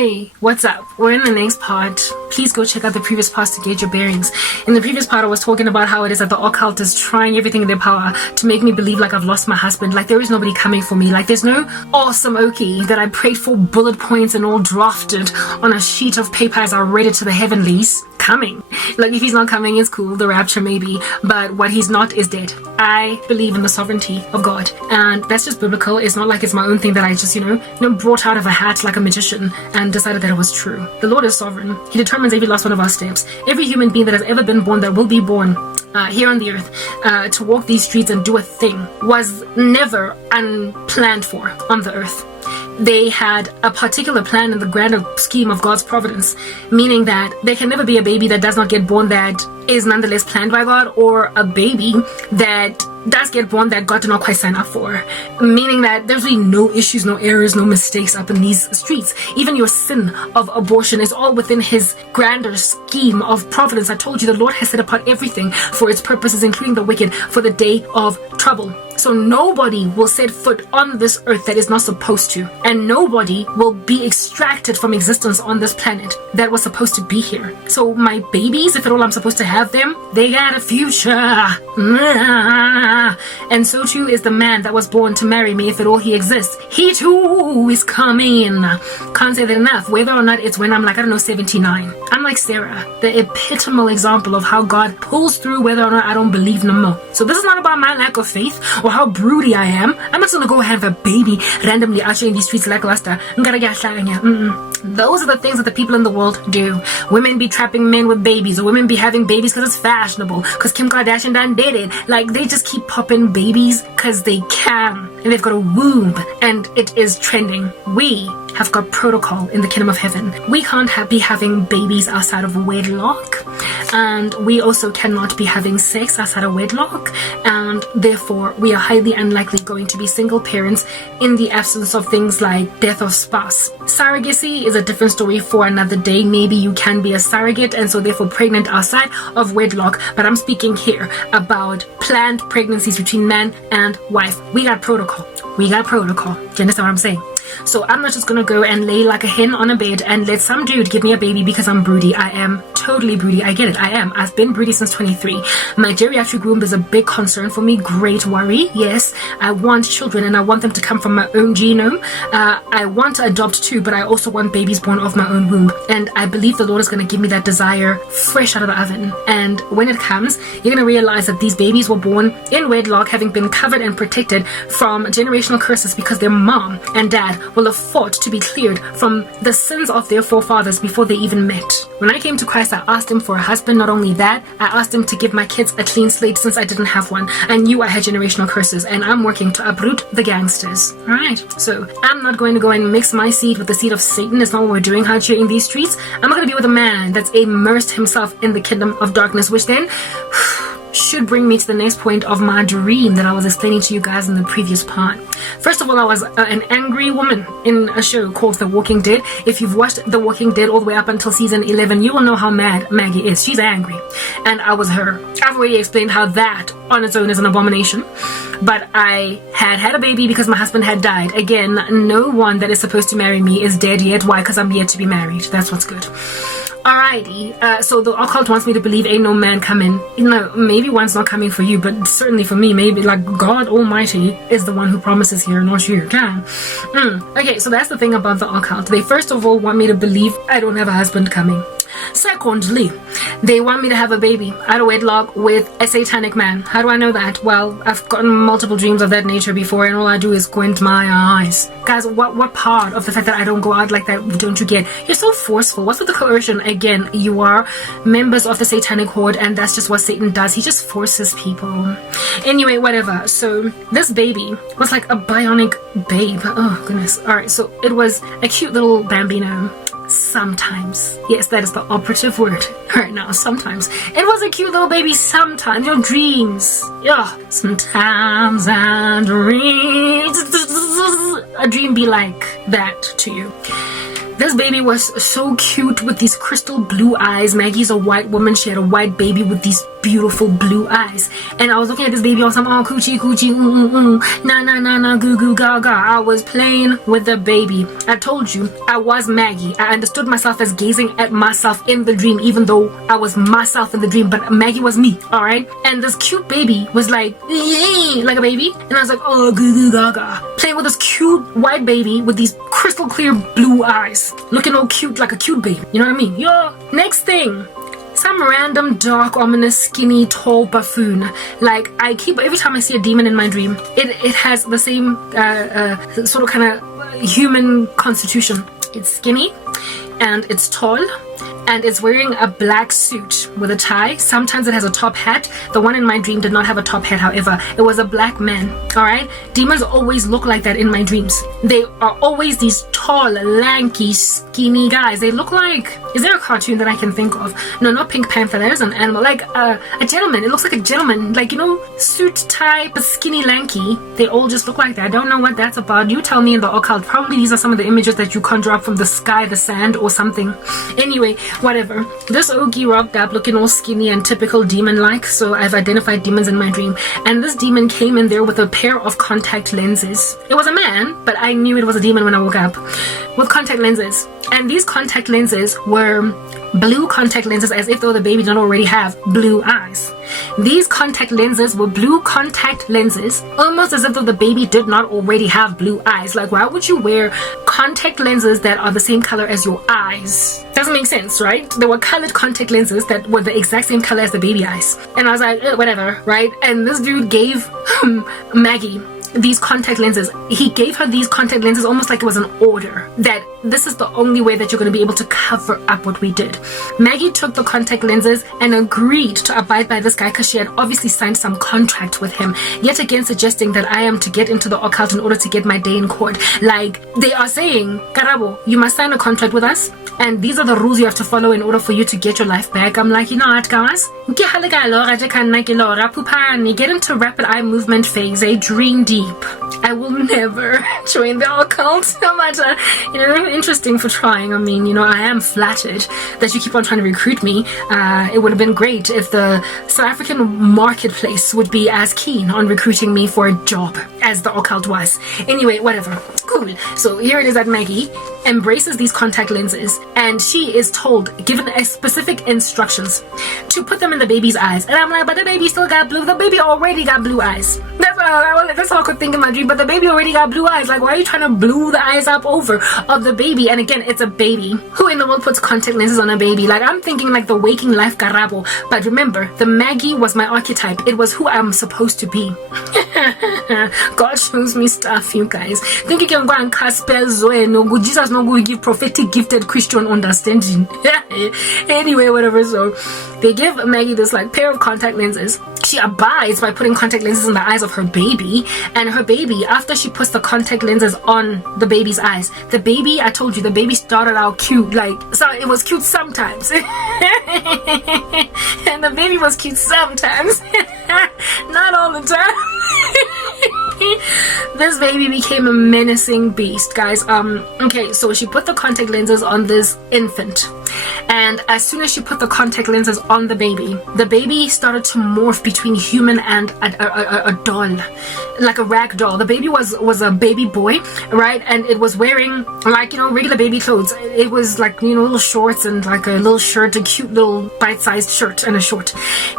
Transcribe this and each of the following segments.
Hey, what's up? We're in the next part. Please go check out the previous parts to get your bearings. In the previous part, I was talking about how it is that the occult is trying everything in their power to make me believe like I've lost my husband, like there is nobody coming for me, like there's no awesome Okie that I prayed for bullet points and all drafted on a sheet of paper as I read it to the heavenlies coming. Like if he's not coming, it's cool, the rapture maybe, but what he's not is dead. I believe in the sovereignty of God, and that's just biblical. It's not like it's my own thing that I just, brought out of a hat like a magician and decided that it was true. The Lord is sovereign. He determines every last one of our steps. Every human being that has ever been born, that will be born here on the earth, to walk these streets and do a thing, was never unplanned for on the earth. They had a particular plan in the grander scheme of God's providence, meaning that there can never be a baby that does not get born that is nonetheless planned by God, or a baby that does get born that God did not quite sign up for, meaning that there's really no issues, no errors, no mistakes up in these streets. Even your sin of abortion is all within his grander scheme of providence. I told you the Lord has set apart everything for its purposes, including the wicked, for the day of trouble. So nobody will set foot on this earth that is not supposed to, and nobody will be extracted from existence on this planet that was supposed to be here. So my babies, if at all I'm supposed to have them, they got a future. And so too is the man that was born to marry me, if at all he exists. He too is coming. Can't say that enough. Whether or not it's when I'm like, 79. I'm like Sarah, the epitomal example of how God pulls through whether or not I don't believe no more. So this is not about my lack of faith or how broody I am. I'm not gonna go have a baby randomly out here in these streets lackluster. Those are the things that the people in the world do. Women be trapping men with babies, or women be having babies because it's fashionable, because Kim Kardashian done did it. Like they just keep popping babies because they can, and they've got a womb and it is trending. We have got protocol in the kingdom of heaven. We can't be having babies outside of wedlock, and we also cannot be having sex outside of wedlock, and therefore we are highly unlikely going to be single parents in the absence of things like death of spouse. Surrogacy is a different story for another day. Maybe you can be a surrogate and so therefore pregnant outside of wedlock, but I'm speaking here about planned pregnancies between man and wife. We got protocol. Do you understand what I'm saying? So I'm not just gonna go and lay like a hen on a bed and let some dude give me a baby because I'm broody. I am totally broody. I get it. I am. I've been broody since 23. My geriatric womb is a big concern for me. Great worry. Yes, I want children and I want them to come from my own genome. I want to adopt too, but I also want babies born of my own womb. And I believe the Lord is going to give me that desire fresh out of the oven. And when it comes, you're going to realize that these babies were born in wedlock, having been covered and protected from generational curses because their mom and dad will have fought to be cleared from the sins of their forefathers before they even met. When I came to Christ, I asked him for a husband. Not only that, I asked him to give my kids a clean slate since I didn't have one. I knew I had generational curses, and I'm working to uproot the gangsters. Alright, so I'm not going to go and mix my seed with the seed of Satan. It's not what we're doing out here in these streets. I'm not going to be with a man that's immersed himself in the kingdom of darkness, which then should bring me to the next point of my dream that I was explaining to you guys in the previous part. First of all, I was an angry woman in a show called The Walking Dead. If you've watched The Walking Dead all the way up until season 11, you will know how mad Maggie is. She's angry. And I was her. I've already explained how that on its own is an abomination. But I had a baby because my husband had died. Again, no one that is supposed to marry me is dead yet. Why? Because I'm yet to be married. That's what's good. Alrighty, so the occult wants me to believe ain't no man coming. Maybe one's not coming for you, but certainly for me, maybe like God Almighty is the one who promises here, not you. Okay, so that's the thing about the occult. They first of all want me to believe I don't have a husband coming. Secondly, they want me to have a baby out of wedlock with a satanic man. How do I know that? Well, I've gotten multiple dreams of that nature before, and all I do is squint my eyes. Guys, what part of the fact that I don't go out like that don't you get? You're so forceful. What's with the coercion? Again, you are members of the satanic horde, and that's just what Satan does. He just forces people. Anyway, whatever. So this baby was like a bionic babe. Oh, goodness. Alright, so it was a cute little bambino. Sometimes. Yes, that is the operative word right now. Sometimes. It was a cute little baby. Sometimes. Your dreams. Yeah. Sometimes I dream. A dream be like that to you. This baby was so cute with these crystal blue eyes. Maggie's a white woman. She had a white baby with these beautiful blue eyes. And I was looking at this baby on some coochie coochie na na na na goo goo gaga. I was playing with the baby. I told you I was Maggie. I understood myself as gazing at myself in the dream, even though I was myself in the dream, but Maggie was me. All right. And this cute baby was like a baby, and I was like, oh, goo goo gaga, playing with this cute white baby with these crystal clear blue eyes, looking all cute like a cute baby. You know what I mean? Yo, next thing. Some random dark, ominous, skinny, tall buffoon. Like, every time I see a demon in my dream, it has the same sort of kind of human constitution. It's skinny and it's tall and it's wearing a black suit with a tie. Sometimes it has a top hat. The one in my dream did not have a top hat, however. It was a black man, alright? Demons always look like that in my dreams. They are always these tall, lanky, skinny guys. They look like... Is there a cartoon that I can think of? No, not Pink Panther. That is an animal. Like a gentleman. It looks like a gentleman. Like, you know, suit, tie, but skinny, lanky. They all just look like that. I don't know what that's about. You tell me in the occult. Probably these are some of the images that you conjure up from the sky, the sand, or something. Anyway, whatever. This Ogie rocked up looking all skinny and typical demon-like, so I've identified demons in my dream. And this demon came in there with a pair of contact lenses. It was a man, but I knew it was a demon when I woke up. With contact lenses. And these contact lenses were blue contact lenses, as if though the baby did not already have blue eyes. These contact lenses were blue contact lenses, almost as if though the baby did not already have blue eyes. Like, why would you wear contact lenses that are the same color as your eyes? Doesn't make sense, right? There were colored contact lenses that were the exact same color as the baby eyes. And I was like, whatever, right? And this dude gave Maggie these contact lenses. He gave her these contact lenses almost like it was an order, that this is the only way that you're going to be able to cover up what we did. Maggie took the contact lenses and agreed to abide by this guy because she had obviously signed some contract with him, yet again suggesting that I am to get into the occult in order to get my day in court. Like, they are saying, Karabo, you must sign a contract with us, and these are the rules you have to follow in order for you to get your life back. I'm like, you know what, guys? Get into rapid eye movement phase, dream deep. I will never join the occult, no matter, interesting for trying. I mean, I am flattered that you keep on trying to recruit me. It would have been great if the South African marketplace would be as keen on recruiting me for a job as the occult was. Anyway, whatever. Cool. So here it is that Maggie embraces these contact lenses, and she is given specific instructions to put them in the baby's eyes. And I'm like, but the baby still got blue. The baby already got blue eyes. That's all I could think in my dream. But the baby already got blue eyes. Like, why are you trying to blue the eyes up over of the baby? And again, it's a baby. Who in the world puts contact lenses on a baby? Like, I'm thinking like the waking life Karabo. But remember, the Maggie was my archetype. It was who I'm supposed to be. God shows me stuff, you guys. Think you can go and cast spells when Jesus not going to give prophetic gifted Christian understanding. Anyway, whatever. So they give Maggie this like pair of contact lenses. She abides by putting contact lenses in the eyes of her baby, and her baby, after she puts the contact lenses on the baby's eyes, the baby, I told you, the baby started out cute, like, so it was cute sometimes. And the baby was cute sometimes. Not all the time. This baby became a menacing beast, guys. Okay, so she put the contact lenses on this infant, and as soon as she put the contact lenses on the baby started to morph between human and a doll, like a rag doll. The baby was a baby boy, right? And it was wearing like, regular baby clothes. It was like, little shorts and like a little shirt, a cute little bite-sized shirt and a short.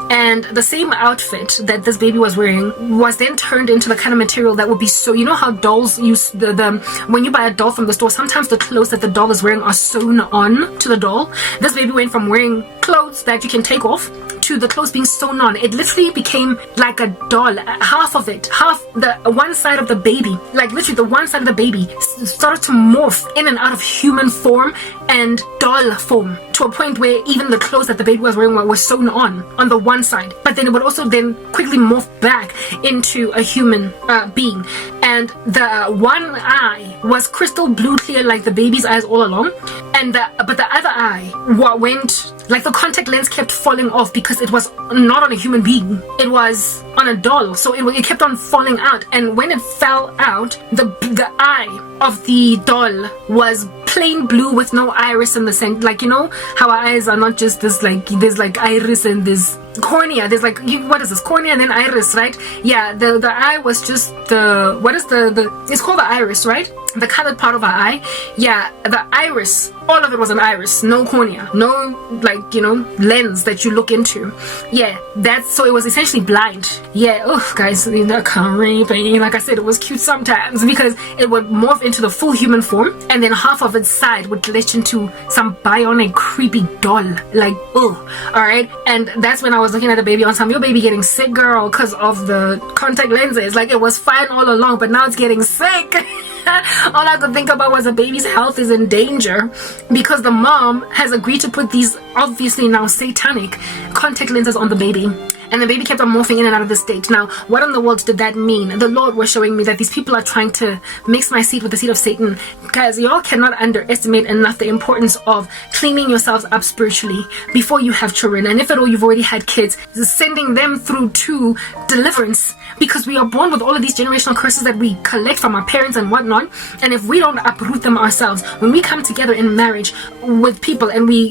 And the same outfit that this baby was wearing was then turned into the kind of material that would be so, how dolls use when you buy a doll from the store, sometimes the clothes that the doll is wearing are sewn on to the doll. This baby went from wearing clothes that you can take off to the clothes being sewn on. It literally became like a doll. Half the one side of the baby, like literally the one side of the baby started to morph in and out of human form and doll form, to a point where even the clothes that the baby was wearing were sewn on the one side, but then it would also then quickly morph back into a human being. And the one eye was crystal blue clear like the baby's eyes all along, but the other eye went like the contact lens kept falling off because it was not on a human being, it was on a doll, so it kept on falling out. And when it fell out, the eye of the doll was plain blue with no iris in the center. Like, you know how our eyes are not just this, like, there's like iris and there's cornea, there's like, what is this, cornea and then iris, right? Yeah, the eye was just the, what is the it's called the iris, right? The colored part of our eye. Yeah, the iris, all of it was an iris, no cornea, no, like, you know, lens that you look into. Yeah, that's, so it was essentially blind. Yeah, oh guys, creepy. Like I said, it was cute sometimes because it would morph into the full human form, and then half of its side would glitch into some bionic creepy doll. Like, oh, all right. And that's when I was looking at the baby on time, your baby getting sick, girl, because of the contact lenses. Like, it was fine all along, but now it's getting sick. All I could think about was the baby's health is in danger because the mom has agreed to put these obviously now satanic contact lenses on the baby. And the baby kept on morphing in and out of the state. Now, what in the world did that mean? The Lord was showing me that these people are trying to mix my seed with the seed of Satan. Guys, y'all cannot underestimate enough the importance of cleaning yourselves up spiritually before you have children. And if at all you've already had kids, sending them through to deliverance. Because we are born with all of these generational curses that we collect from our parents and whatnot. And if we don't uproot them ourselves, when we come together in marriage with people and we